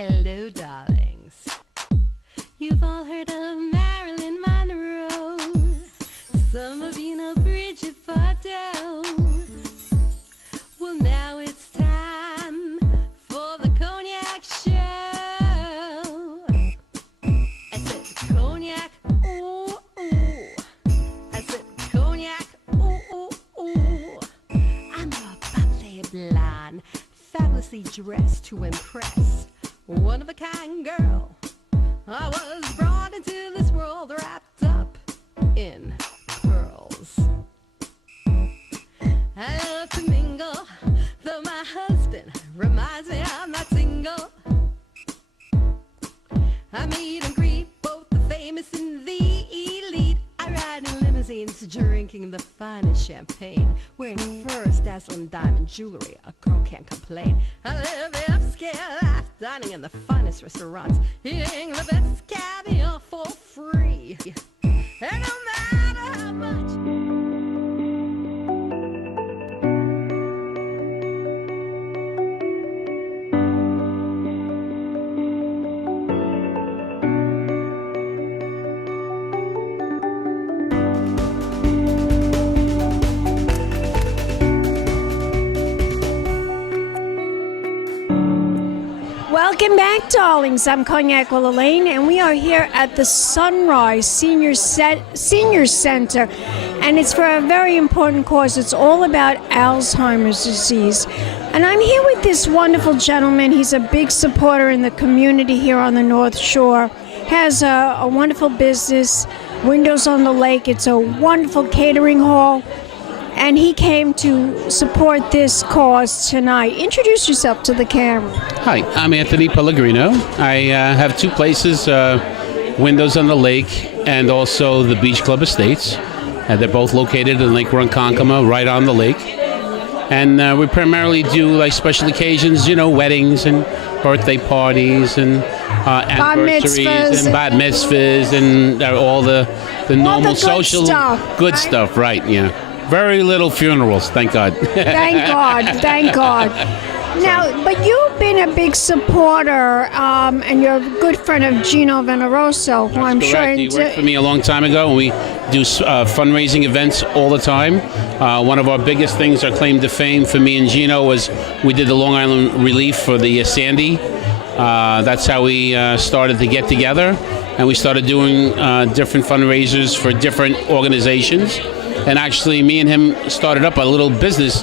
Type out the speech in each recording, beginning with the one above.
Hello, darlings. You've all heard of Marilyn Monroe. Some of you know Bridget Bardot. Well, now it's time for the Cognac show. I said Cognac, ooh, ooh. I said Cognac, ooh, ooh, ooh. I'm a bubbly blonde, fabulously dressed to impress. One of a kind girl. I was brought into this world wrapped up in pearls. I love to mingle, though my husband reminds me I'm not single. I meet and greet both the famous and the elite. I ride in limousines, drinking the finest champagne, wearing furs, dazzling diamond jewelry. A girl can't complain. I live upscale life, dining in the finest restaurants, eating the best caviar for free. And no matter how much. Welcome back, darlings. I'm Cognac Wellerlane, and we are here at the Sunrise Senior Center, and it's for a very important cause. It's all about Alzheimer's disease. And I'm here with this wonderful gentleman. He's a big supporter in the community here on the North Shore, has a wonderful business, Windows on the Lake. It's a wonderful catering hall. And he came to support this cause tonight. Introduce yourself to the camera. Hi, I'm Anthony Pellegrino. I have two places, Windows on the Lake and also the Beach Club Estates. They're both located in Lake Ronkonkoma, right on the lake. And we primarily do like special occasions, you know, weddings and birthday parties and anniversaries and bat mitzvahs and all the normal social good stuff, right? Yeah. Very little funerals, thank God. Thank God, thank God. Now, but you've been a big supporter, and you're a good friend of Gino Veneroso, who I'm sure... He worked for me a long time ago, and we do fundraising events all the time. One of our biggest things, our claim to fame for me and Gino, was we did the Long Island relief for the Sandy. That's how we started to get together, and we started doing different fundraisers for different organizations. And actually, me and him started up a little business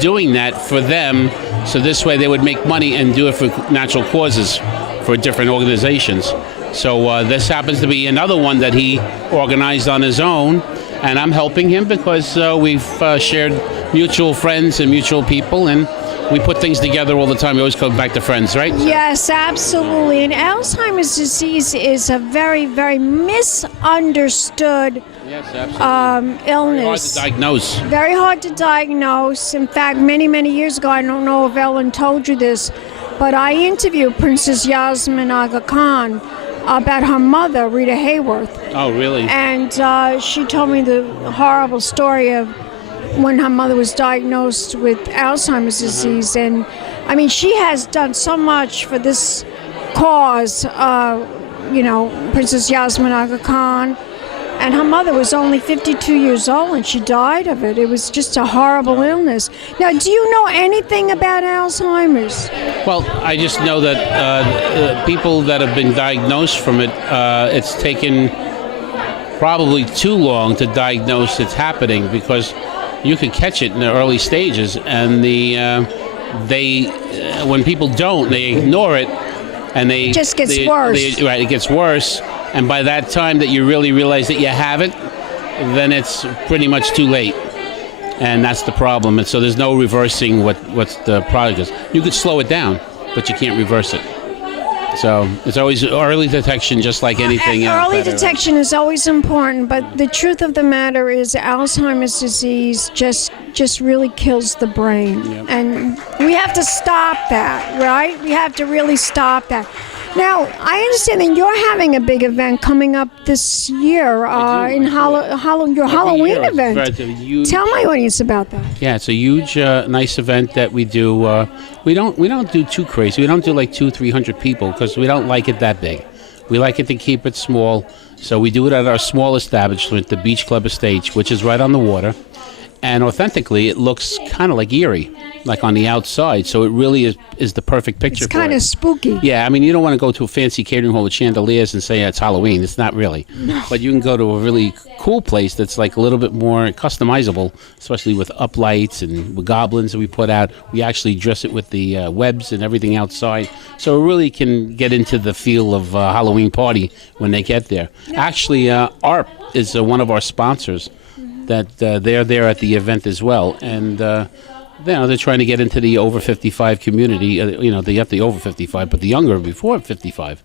doing that for them, so this way they would make money and do it for natural causes for different organizations. So this happens to be another one that he organized on his own, and I'm helping him because we've shared mutual friends and mutual people, and we put things together all the time. We always come back to friends, right? Yes, absolutely. And Alzheimer's disease is a very, very misunderstood illness. Very hard to diagnose. Very hard to diagnose. In fact, many, many years ago, I don't know if Ellen told you this, but I interviewed Princess Yasmin Aga Khan about her mother, Rita Hayworth. Oh, really? And she told me the horrible story of when her mother was diagnosed with Alzheimer's disease. And I mean, she has done so much for this cause, you know, Princess Yasmin Aga Khan. And her mother was only 52 years old, and she died of it. It was just a horrible illness. Now, do you know anything about Alzheimer's? Well, I just know that people that have been diagnosed from it, it's taken probably too long to diagnose it's happening, because you could catch it in the early stages, and when people don't, they ignore it, and it just gets worse. Right, it gets worse. And by that time that you really realize that you have it, then it's pretty much too late. And that's the problem. And so there's no reversing what the product is. You could slow it down, but you can't reverse it. So it's always early detection, just like anything else. Early detection is always important, but the truth of the matter is Alzheimer's disease just really kills the brain. Yep. And we have to stop that, right? We have to really stop that. Now, I understand that you're having a big event coming up this year in your Halloween event. Right, Tell my audience about that. Yeah, it's a huge, nice event that we do. We don't do too crazy. We don't do like 200-300 people because we don't like it that big. We like it to keep it small, so we do it at our small establishment, the Beach Club Estates, which is right on the water. And authentically, it looks kind of like Erie, like on the outside. So it really is the perfect picture. It's kind of spooky. Yeah, I mean, you don't want to go to a fancy catering hall with chandeliers and say it's Halloween. It's not really. No. But you can go to a really cool place that's like a little bit more customizable, especially with uplights and with goblins that we put out. We actually dress it with the webs and everything outside. So it really can get into the feel of a Halloween party when they get there. Actually, ARP is one of our sponsors. That they're there at the event as well, and they're trying to get into the over 55 community. They have the over 55, but the younger before 55.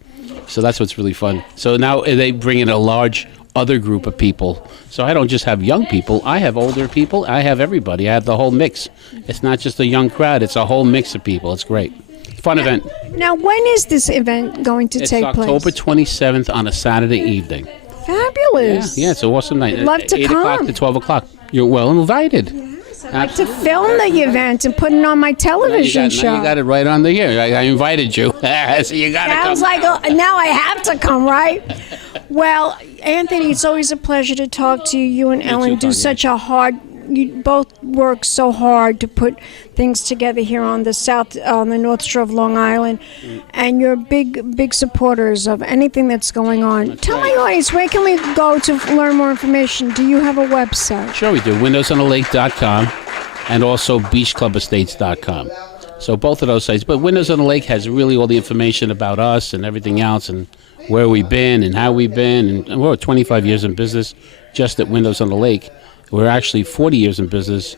So that's what's really fun. So now they bring in a large other group of people. So I don't just have young people; I have older people. I have everybody. I have the whole mix. It's not just a young crowd; it's a whole mix of people. It's great. Fun event. Now, when is this event going to take place? It's October 27th on a Saturday evening. Fabulous. Yeah, it's an awesome night. I'd love to 8 come. o'clock to 12 o'clock. You're well invited. Yes, I'd like to film the event and put it on my television show. Now you got it right on the here. I invited you. So you got to come. Sounds like now I have to come, right? Well, Anthony, it's always a pleasure to talk to you. You and Ellen do such a you both work so hard to put things together here on the North Shore of Long Island, and you're big supporters of anything that's going on. Tell my audience, where can we go to learn more information? Do you have a website? Sure we do, windowsontheLake.com and also beachclubestates.com. So both of those sites, but Windows on the Lake has really all the information about us and everything else and where we've been and how we've been, and we're 25 years in business just at Windows on the Lake. We're actually 40 years in business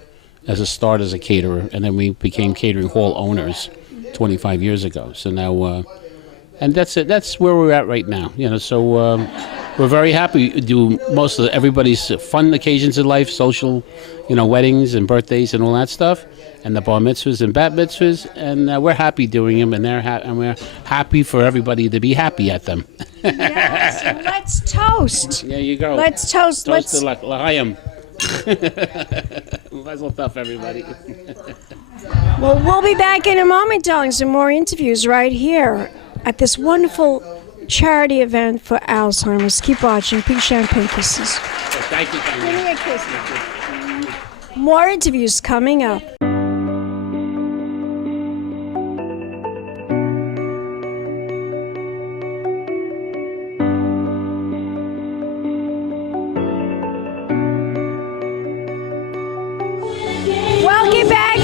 as a start as a caterer, and then we became catering hall owners 25 years ago. So now, and that's it. That's where we're at right now. So we're very happy to do most of everybody's fun occasions in life, social, weddings and birthdays and all that stuff, and the bar mitzvahs and bat mitzvahs, and we're happy doing them, and and we're happy for everybody to be happy at them. Yes, let's toast. There you go. Let's toast. Toast to L'chaim. Mazel tov, everybody. Well, we'll be back in a moment, darling. Some more interviews right here at this wonderful charity event for Alzheimer's. Keep watching. Big champagne kisses. Thank you. Give me a kiss. More interviews coming up.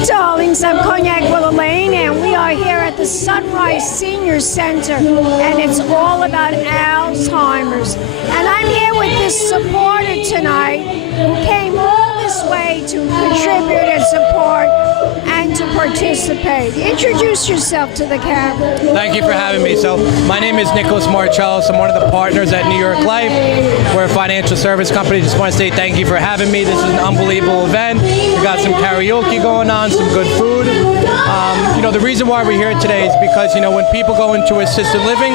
Darlings, I'm Cognac Wellerlane, and we are here at the Sunrise Senior Center, and it's all about Alzheimer's. And I'm here with this supporter tonight who came all this way to contribute and support and to participate. Introduce yourself to the camera. Thank you for having me. So my name is Nicholas Marchellis. I'm one of the partners at New York Life. We're a financial service company. Just want to say thank you for having me. This is an unbelievable event. We got some karaoke going on, some good food. The reason why we're here today is because, when people go into assisted living,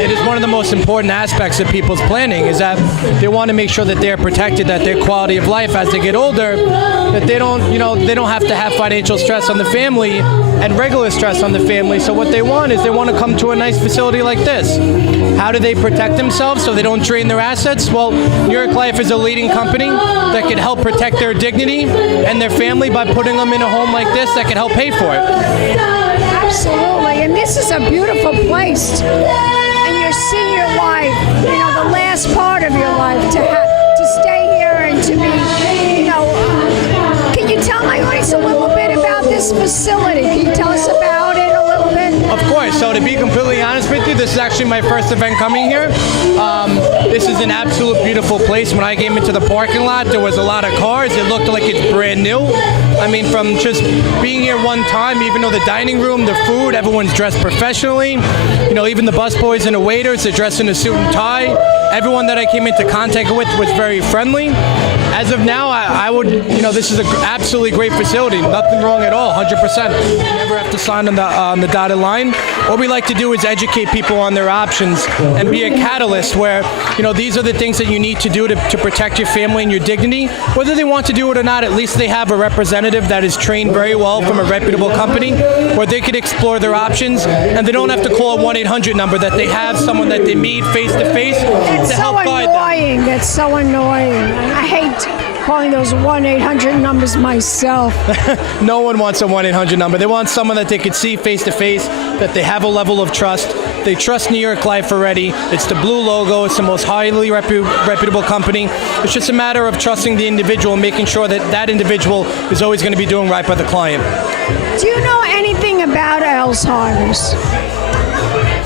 it is one of the most important aspects of people's planning is that they want to make sure that they're protected, that their quality of life as they get older, that they don't have to have financial stress on the family and regular stress on the family. So what they want is they want to come to a nice facility like this. How do they protect themselves so they don't drain their assets? Well, New York Life is a leading company that can help protect their dignity and their family by putting them in a home like this that can help pay for it. Absolutely, and this is a beautiful place. And your senior life, the last part of your life, to stay here and to be, can you tell my audience a little bit about this facility? Can you tell us about it a little bit? Of course. So to be completely honest with you, this is actually my first event coming here. This is an absolute beautiful place. When I came into the parking lot, there was a lot of cars. It looked like it's brand new. I mean, from just being here one time, even though the dining room, the food, everyone's dressed professionally. You know, even the busboys and the waiters, they're dressed in a suit and tie. Everyone that I came into contact with was very friendly. As of now, I would, you know, this is an absolutely great facility. Nothing wrong at all, 100%. You never have to sign on the dotted line. What we like to do is educate people on their options and be a catalyst where, you know, these are the things that you need to do to protect your family and your dignity. Whether they want to do it or not, at least they have a representative that is trained very well from a reputable company where they could explore their options and they don't have to call a 1-800 number, that they have someone that they meet face to face to help guide them. That's so annoying. I hate calling those 1-800 numbers myself. No one wants a 1-800 number. They want someone that they could see face to face, that they have a level of trust. They trust New York Life already. It's the blue logo. It's the most highly reputable company. It's just a matter of trusting the individual and making sure that that individual is always going to be doing right by the client. Do you know anything about Alzheimer's?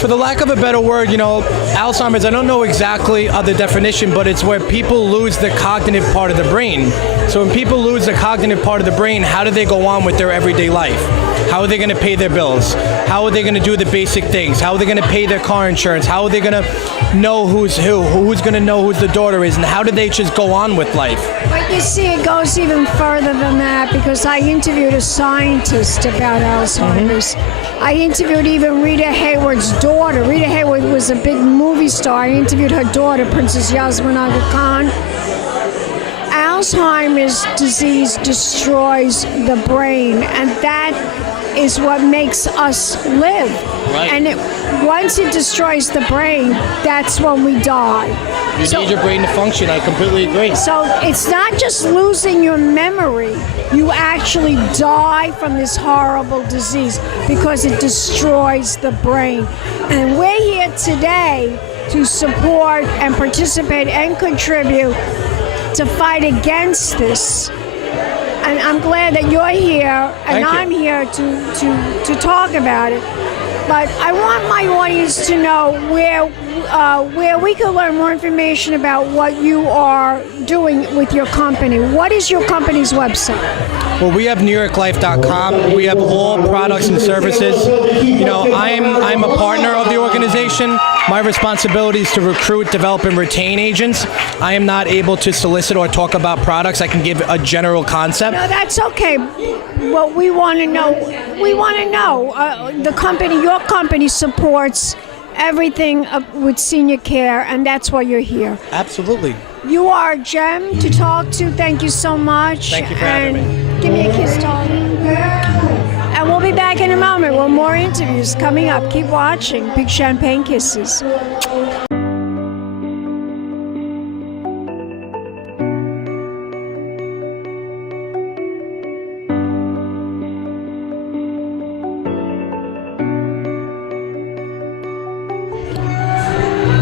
For the lack of a better word, you know, Alzheimer's, I don't know exactly the definition, but it's where people lose the cognitive part of the brain. So when people lose the cognitive part of the brain, how do they go on with their everyday life? How are they going to pay their bills? How are they going to do the basic things? How are they going to pay their car insurance? How are they going to know who's who? Who's going to know who the daughter is? And how do they just go on with life? But you see, it goes even further than that, because I interviewed a scientist about Alzheimer's. I interviewed even Rita Hayworth's daughter. Rita Hayworth was a big movie star. I interviewed her daughter, Princess Yasmin Aga Khan. Alzheimer's disease destroys the brain, and that is what makes us live. Right. And once it destroys the brain, that's when we die. You need your brain to function. I completely agree. So it's not just losing your memory. You actually die from this horrible disease because it destroys the brain. And we're here today to support and participate and contribute to fight against this. And I'm glad that you're here and I'm here to talk about it. But I want my audience to know where we can learn more information about what you are doing with your company. What is your company's website? Well, we have NewYorkLife.com. We have all products and services. You know, I'm a partner of the organization. My responsibility is to recruit, develop, and retain agents. I am not able to solicit or talk about products. I can give a general concept. No, that's okay. What we want to know, the company, your company supports everything with senior care, and that's why you're here. Absolutely. You are a gem to talk to. Thank you so much. Thank you for having me. Give me a kiss, Tony. And we'll be back in a moment with more interviews coming up. Keep watching. Big champagne kisses.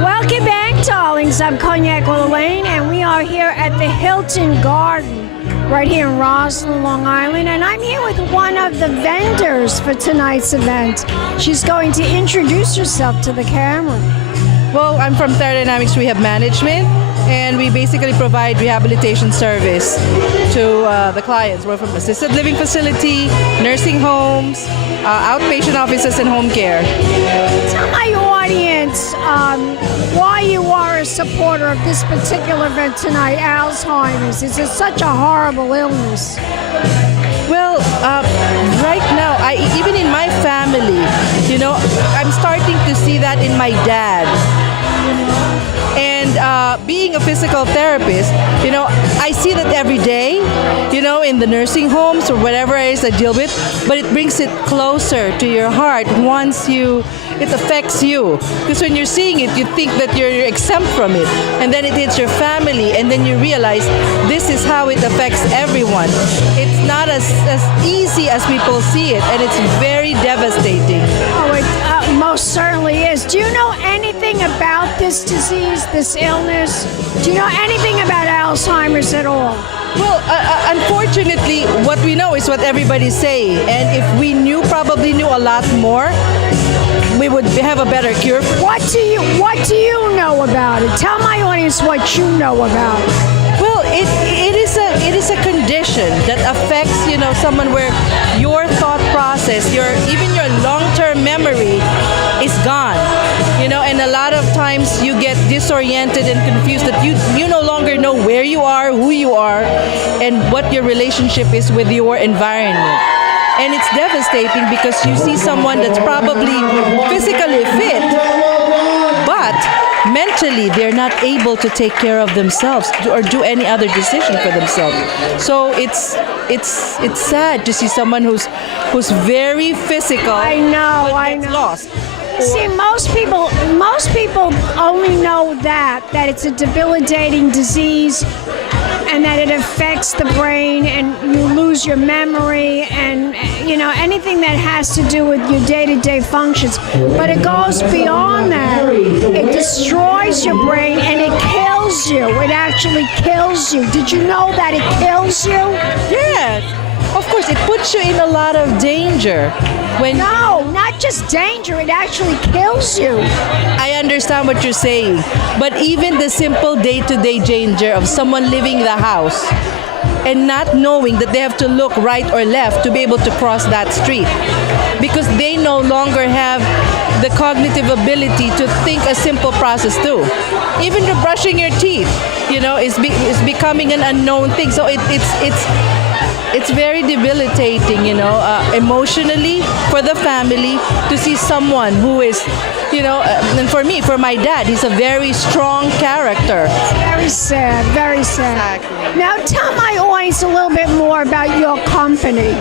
Welcome back, darlings. I'm Cognac Wellerlane, and we are here at the Hilton Garden, right here in Roslyn, Long Island, and I'm here with one of the vendors for tonight's event. She's going to introduce herself to the camera. Well, I'm from Thermodynamics Rehab Management, and we basically provide rehabilitation service to the clients. We're from assisted living facility, nursing homes, outpatient offices, and home care. Tell my audience why you are a supporter of this particular event tonight, Alzheimer's. It's such a horrible illness. Well, right now, even in my family, you know, I'm starting to see that in my dad. And being a physical therapist, you know, I see that every day, you know, in the nursing homes or whatever it is I deal with, but it brings it closer to your heart once it affects you. Because when you're seeing it, you think that you're exempt from it. And then it hits your family, and then you realize this is how it affects everyone. It's not as easy as people see it, and it's very devastating. Oh, it most certainly is. Do you know anything about this disease, this illness? Do you know anything about Alzheimer's at all? Well, unfortunately, what we know is what everybody's saying. And if we probably knew a lot more, we would have a better cure. What do you know about it? Tell my audience what you know about it. Well, it is a condition that affects, someone where your thought process, even your long-term memory is gone. And a lot of times you get disoriented and confused that you no longer know where you are, who you are, and what your relationship is with your environment. And it's devastating because you see someone that's probably physically fit, but mentally they're not able to take care of themselves or do any other decision for themselves. So it's sad to see someone who's very physical. I know. Gets lost. See, most people only know that it's a debilitating disease and that it affects the brain and you lose your memory and, anything that has to do with your day-to-day functions. But it goes beyond that. It destroys your brain and it kills you. It actually kills you. Did you know that it kills you? Yes. Of course, it puts you in a lot of danger. No, not just danger, it actually kills you. I understand what you're saying, but even the simple day-to-day danger of someone leaving the house and not knowing that they have to look right or left to be able to cross that street because they no longer have the cognitive ability to think a simple process too. Even the brushing your teeth, is becoming an unknown thing. So it's very debilitating, emotionally for the family to see someone who is, and for my dad, he's a very strong character. Very sad, very sad. Exactly. Now tell my audience a little bit more about your company.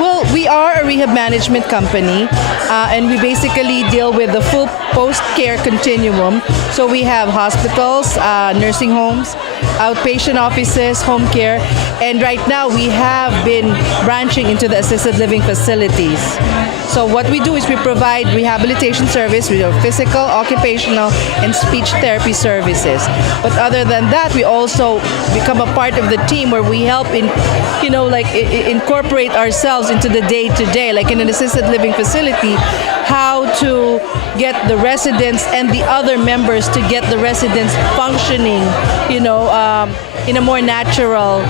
Well, we are a rehab management company, and we basically deal with the full post-care continuum. So we have hospitals, nursing homes, outpatient offices, home care, and right now we have been branching into the assisted living facilities. So what we do is we provide rehabilitation service, we have physical, occupational, and speech therapy services. But other than that, we also become a part of the team where we help incorporate ourselves into the day-to-day, like in an assisted living facility, how to get the residents and the other members to get the residents functioning, in a more natural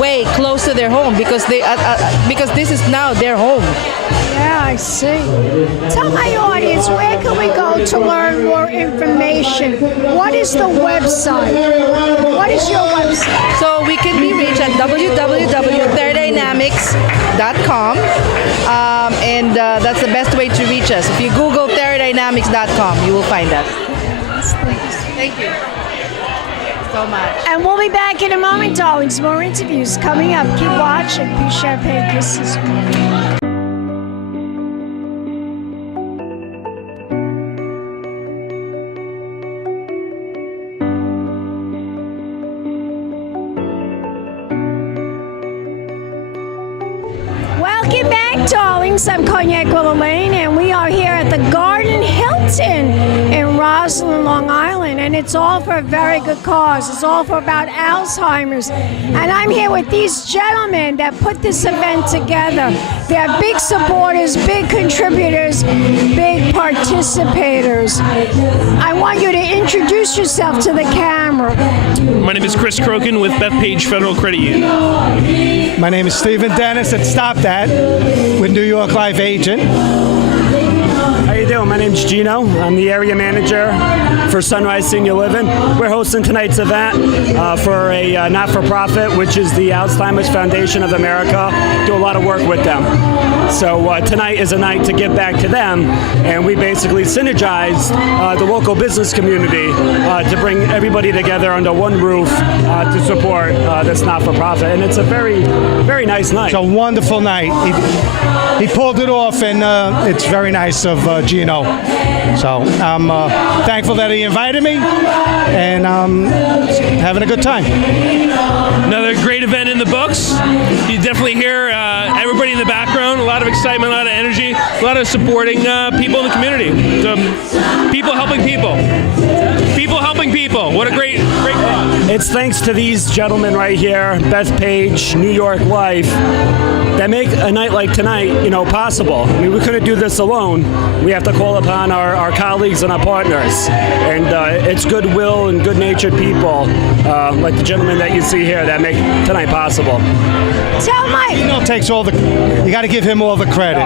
way, close to their home, because this is now their home. Yeah, I see. Tell my audience, where can we go to learn more information? What is the website? What is your website? So we can be reached at www.theradynamics.com, and that's the best way to reach us. If you Google theradynamics.com, you will find us. Thank you so much. And we'll be back in a moment, darlings. More interviews coming up. Keep watching. Be Champagne Kisses. Welcome back, darlings. I'm Cognac Wellerlane, and we are here at the Garden Hilton in Roslyn, Long Island, and it's all for a very good cause. It's all for about Alzheimer's, and I'm here with these gentlemen that put this event together. They're big supporters, big contributors, big participators. I want you to introduce yourself to the camera. My name is Chris Crokin with Bethpage Federal Credit Union. My name is Stephen Dennis at Stop That with New York Life Agent. How you doing? My name's Gino. I'm the area manager for Sunrise Senior Living. We're hosting tonight's event for a not-for-profit, which is the Alzheimer's Foundation of America. Do a lot of work with them. So tonight is a night to give back to them, and we basically synergized the local business community to bring everybody together under one roof to support this not-for-profit. And it's a very, very nice night. It's a wonderful night. He pulled it off, and it's very nice of Gino. So I'm thankful that he invited me, and having a good time. Another great event in the books. You definitely hear everybody in the background, a lot of excitement, a lot of energy, a lot of supporting people in the community. So, people helping people. People helping people. What a great cause. it's thanks to these gentlemen right here, Bethpage, New York Life, that make a night like tonight, possible. I mean, we couldn't do this alone. We have to call upon our colleagues and our partners. And it's goodwill and good-natured people, like the gentlemen that you see here, that make tonight possible. Takes all the. You got to give him all the credit.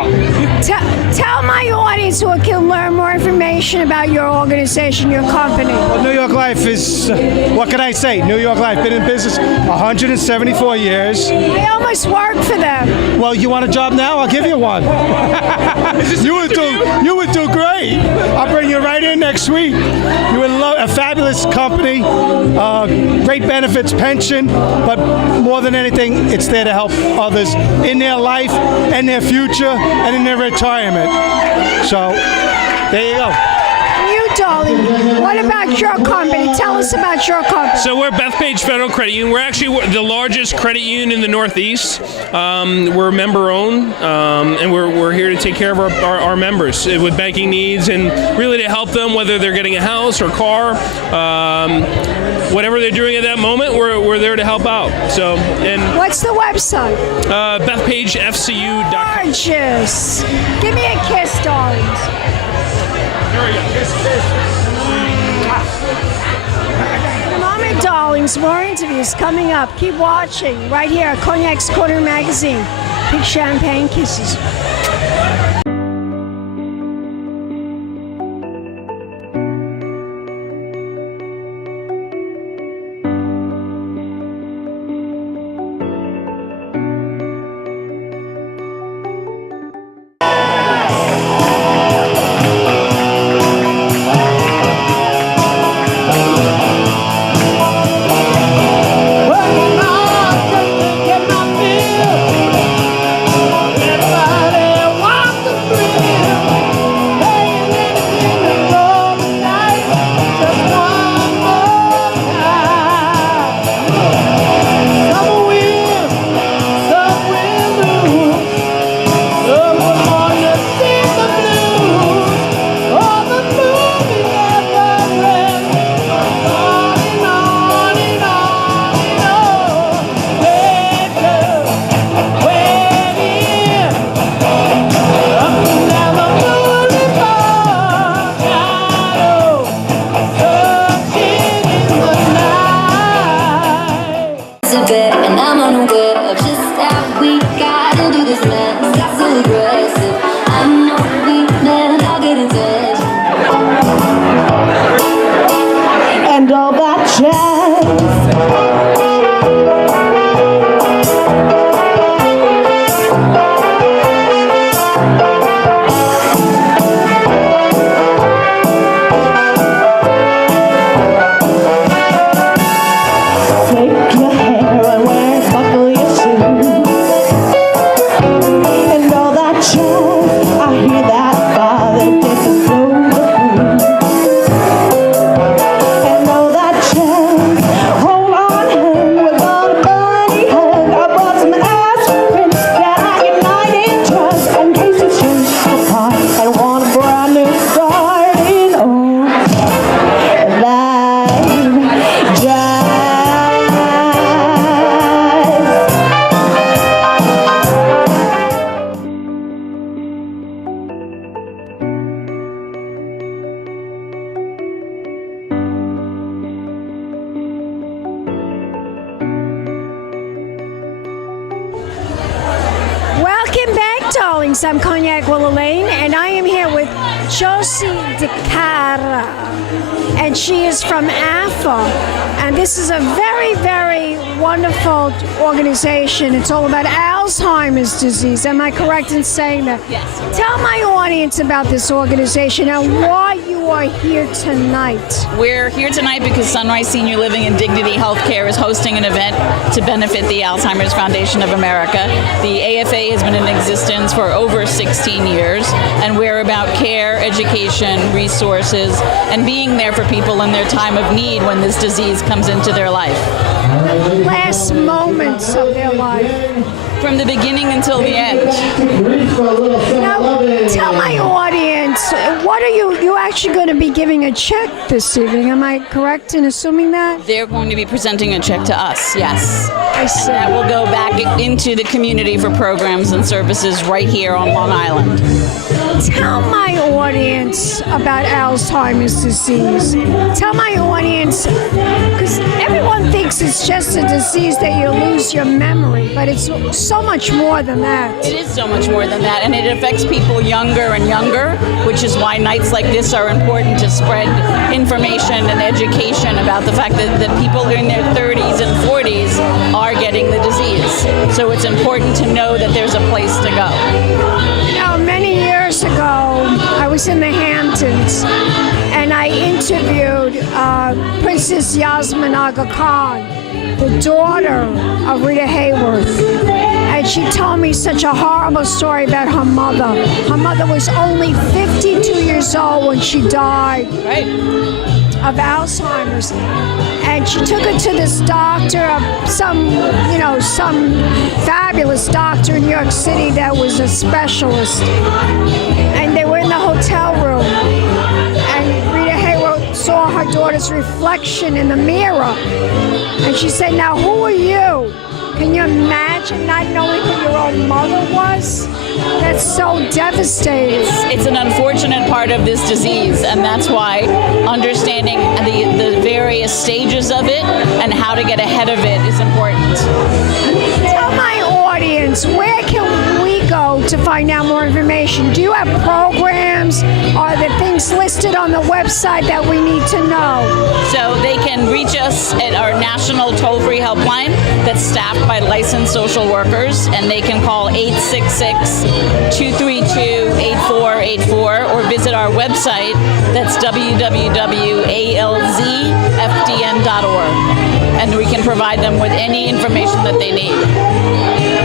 Tell my audience who can learn more information about your organization, your company. Well, New York Life is, what can I say? New York Life, been in business 174 years. I almost work for them. Well, you want a job now? I'll give you one. You would do great. I'll bring you right in next week. You would love a fabulous company, great benefits, pension, but more than anything, it's there to help others in their life and their future and in their retirement. So, there you go. You, darling, what about your company? Tell us about your company. So we're Bethpage Federal Credit Union. We're actually the largest credit union in the Northeast. We're member-owned, and we're here to take care of our members with banking needs and really to help them, whether they're getting a house or car, whatever they're doing at that moment, we're there to help out. So, and what's the website? BethpageFCU.com. Gorgeous. Give me a kiss, darlings. There we go. Moment, darlings. More interviews coming up. Keep watching right here at Cognac's Corner Magazine. Big champagne kisses. I'm Cognac Wellerlane, and I am here with Josie DeCara, and she is from AFA, and this is a very, very wonderful organization. It's all about Alzheimer's disease. Am I correct in saying that? Yes. Tell my audience about this organization and why you are here tonight. We're here tonight because Sunrise Senior Living and Dignity Healthcare is hosting an event to benefit the Alzheimer's Foundation of America. The AFA has been in existence for over 16 years, and we're about care, education, resources, and being there for people in their time of need when this disease comes into their life. Last moments of their life. From the beginning until the end. Now, tell my audience audience, what are you actually going to be giving a check this evening? Am I correct in assuming that? They're going to be presenting a check to us, yes. I see. And that will go back into the community for programs and services right here on Long Island. Tell my audience about Alzheimer's disease. Tell my audience, because everyone thinks it's just a disease that you lose your memory, but it's so much more than that. It is so much more than that, and it affects people younger and younger, which is why nights like this are important to spread information and education about the fact that people in their 30s and 40s are getting the disease. So it's important to know that there's a place to go. You know, many years ago, I was in the Hamptons, and I interviewed Princess Yasmin Aga Khan, the daughter of Rita Hayworth. And she told me such a horrible story about her mother. Her mother was only 52 years old when she died of Alzheimer's. And she took her to this doctor, some fabulous doctor in New York City that was a specialist. And they were in the hotel room. And Rita Hayworth saw her daughter's reflection in the mirror. And she said, "Now who are you?" Can you imagine not knowing who your own mother was? That's so devastating. It's an unfortunate part of this disease, and that's why understanding the various stages of it and how to get ahead of it is important. Tell my audience, where can we go to find out more information? Do you have programs? Are there things listed on the website that we need to know? So they can reach us at our national toll-free helpline that's staffed by licensed social workers, and they can call 866-232-8484 or visit our website that's www.alzfdn.org, and we can provide them with any information that they need.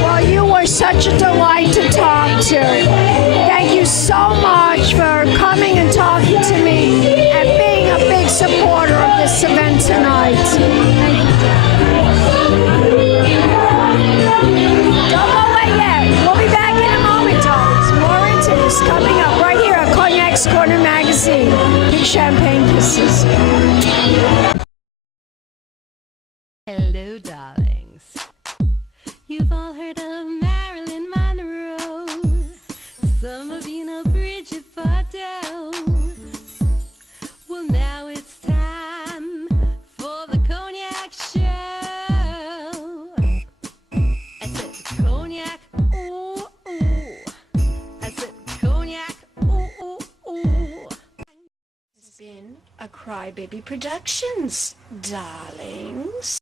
Well, you were such a delight to talk to. Thank you so much for coming and talking to me and being a big supporter of this event tonight. Don't go away yet. We'll be back in a moment, darlings. More interviews coming up right here at Cognac's Corner Magazine. Big champagne kisses. Hello, darlings. You've all heard of Marilyn Monroe. Some of you know Bridget Bardot. Well, now it's time for the Cognac show. I said Cognac, ooh, ooh. I said Cognac, ooh, ooh, ooh. It's been a Crybaby Productions, darlings.